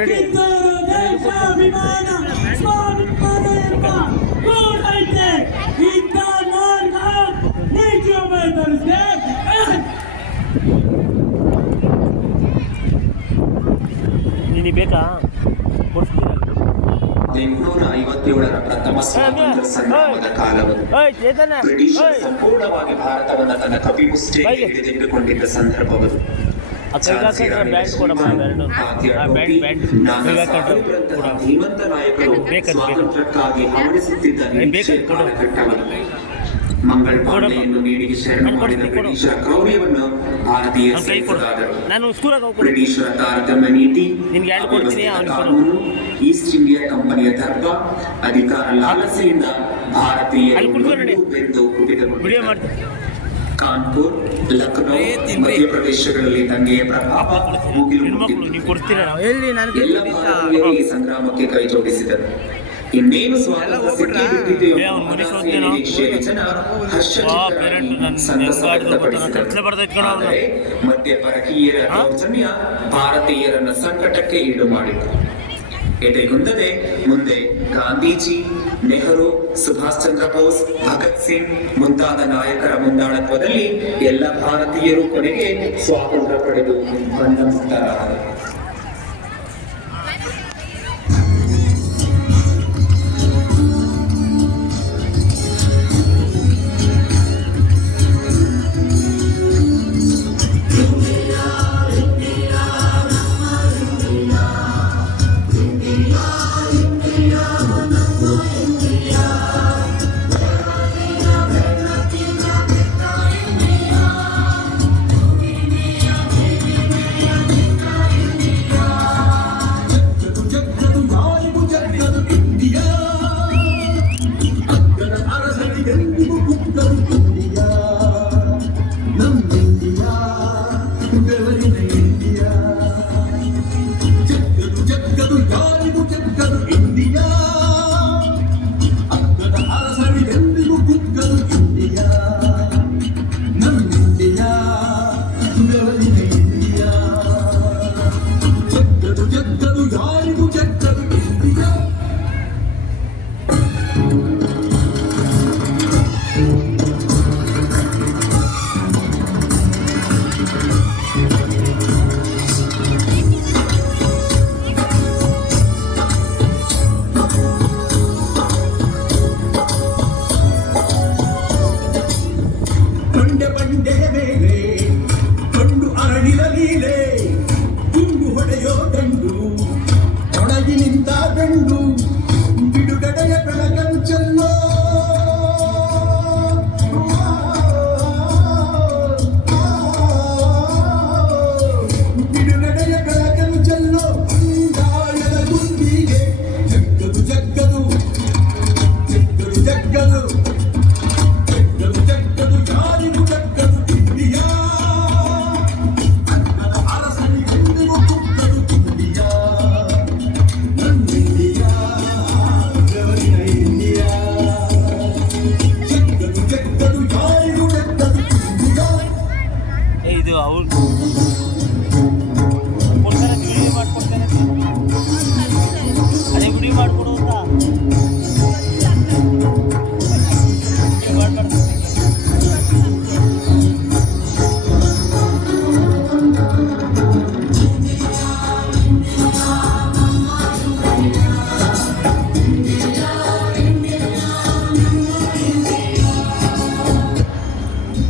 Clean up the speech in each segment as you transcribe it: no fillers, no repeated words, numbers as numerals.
ನಡಿ ದೇಶಾಭಿಮಾನ ಸ್ವಾಭಿಮಾನ ಎಂಬ ಗೂಡೈತೆ ಇಂಥ ಮಾರ್ಗ ನೀನು ಬೇಕಾ 857ರ ಪ್ರಥಮ ಸ್ವಾತಂತ್ರ್ಯ ಸಂಗ್ರಾಮದ ಕಾಲವನ್ನು ಬ್ರಿಟಿಷರು ಸಂಪೂರ್ಣವಾಗಿ ಭಾರತವನ್ನು ತನ್ನ ಕಪಿಮುಷ್ಟಿಯಲ್ಲಿ ಹಿಡಿದಿಟ್ಟುಕೊಂಡಿದ್ದ ಸಂದರ್ಭವನ್ನು ಧೀಮಂತ ನಾಯಕರು ಸ್ವಾತಂತ್ರ್ಯಕ್ಕಾಗಿ ಹವಣಿಸುತ್ತಿದ್ದ ಕಾಲಘಟ್ಟವನ್ನು ಮಂಗಳ ಪಾಂಡೆಯನ್ನು ನೀಡಿಗೆ ಶರಣ ಮಾಡಿದ ಬ್ರಿಟಿಷರ ಕ್ರೌರ್ಯವನ್ನು ಭಾರತೀಯರು ಸಹಿಸಲಾದರು. ಬ್ರಿಟಿಷರ ತಾರತಮ್ಯ ನೀತಿ, ಕಾನೂನು, ಈಸ್ಟ್ ಇಂಡಿಯಾ ಕಂಪನಿಯ ದರ್ಪ, ಅಧಿಕಾರ ಲಾಲಸೆಯಿಂದ ಭಾರತೀಯರು ಬೆಂದು ಕುಪಿತಗೊಂಡಿದ್ದರು. ಕಾನ್ಪುರ್, ಲಖನೌ, ಮಧ್ಯಪ್ರದೇಶಗಳಲ್ಲಿ ದಂಗೆಯ ಪ್ರಭಾವ ಮುಗಿಲು ಮುಟ್ಟಿತ್ತು. ಎಲ್ಲ ಭಾರತೀಯರು ಈ ಸಂಗ್ರಾಮಕ್ಕೆ ಕೈ ಜೋಡಿಸಿದರು. ಇನ್ನೇನು ಸ್ವಾತಂತ್ರ್ಯ ಸಿಕ್ಕಿಬಿಟ್ಟಿದೆಯೋ ನಿರೀಕ್ಷೆಯಲ್ಲಿ ಜನ ಸಂತಸ ವ್ಯಕ್ತಪಡಿಸಿದರು. ಆದರೆ ಮಧ್ಯ ಪರಕೀಯರ ದೌರ್ಜನ್ಯ ಭಾರತೀಯರನ್ನ ಸಂಕಟಕ್ಕೆ ಈಡು ಮಾಡಿತು. ಎದೆಗುಂದದೆ ಮುಂದೆ ಗಾಂಧೀಜಿ, ನೆಹರು, ಸುಭಾಷ್ ಚಂದ್ರ ಬೋಸ್, ಭಗತ್ ಸಿಂಗ್ ಮುಂತಾದ ನಾಯಕರ ಮುಂದಾಳತ್ವದಲ್ಲಿ ಎಲ್ಲ ಭಾರತೀಯರು ಕೊನೆಗೆ ಸ್ವಾತಂತ್ರ್ಯ ಪಡೆದು ಬಂಧಮುಕ್ತರಾದರು.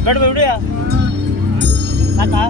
ಬೇಡ ಬಿಡಿಯಾ ಸಾಕಾ